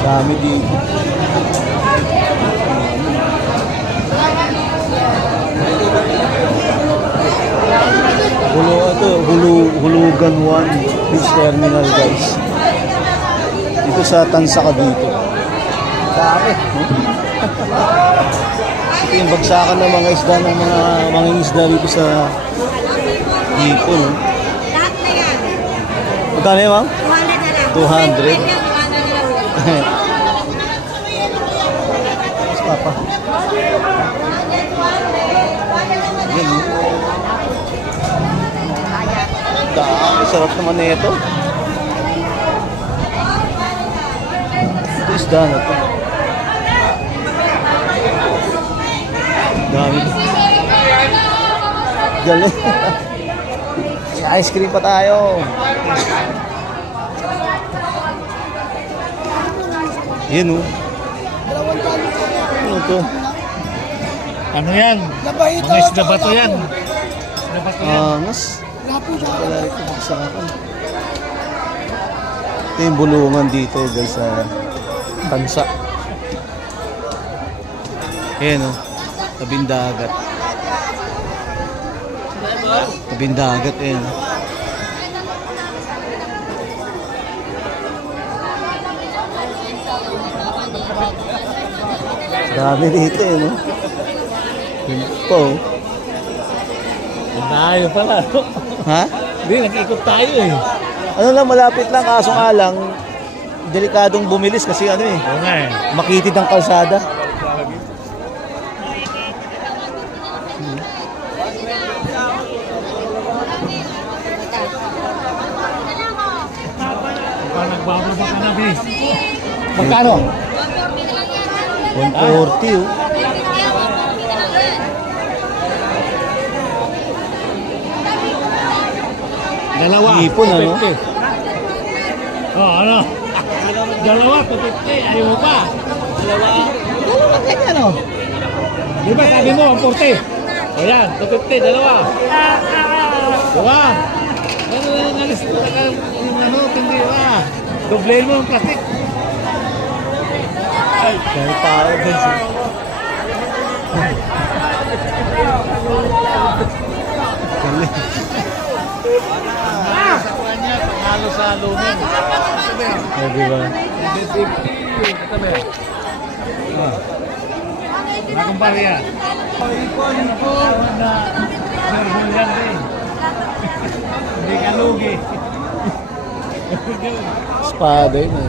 Dami dito. Hulugan 1 beach terminal, guys. Dito sa Tansa dito. Dami. Ito yung bagsakan ng mga isda ng mga isda dito sa Hipon. Lahat na yan. Magkano yan, ma'am? 200 na lang. 200. Mas papa. Yan. Dami, sarap naman na ito. Ito isda na ito. Dami. Galing. Ice cream pa tayo. Yan o. Ano to? Ano yan? Mga isda ba to yan? Isda ba to yan? Mas wala ito magsakan. Ito yung bulungan dito guys sa Tansa. Ayan o. Tabing dagat. Tabing dagat ayan. Dami dito eh, no? Yun po. Tayo pala. Ha? Hindi, nag-ikot tayo eh. Ano lang, malapit lang, kaso nga lang, delikadong bumilis kasi ano eh, Oo nga eh. makitid ang kalsada. Baka nagbababa ka na, bis. Magkano? 140 oh. Dalawa. Hipon, ano? 250. Oh, ano? Dalawa, 250. Ayaw mo pa. Dalawa ganyan oh. Di ba sabi mo, 140? O yan, 250, dalawa. Diba? Ano na nalis mo ka yung ano, tindira. Doblein mo ang plastic. Ay, dahil tayo guys eh. Galing. Sa kanya, panalo sa lumen. Oh, diba? Nakumpare yan. Ipon na nervo yan eh. Hindi ka lugi. Espada yun eh.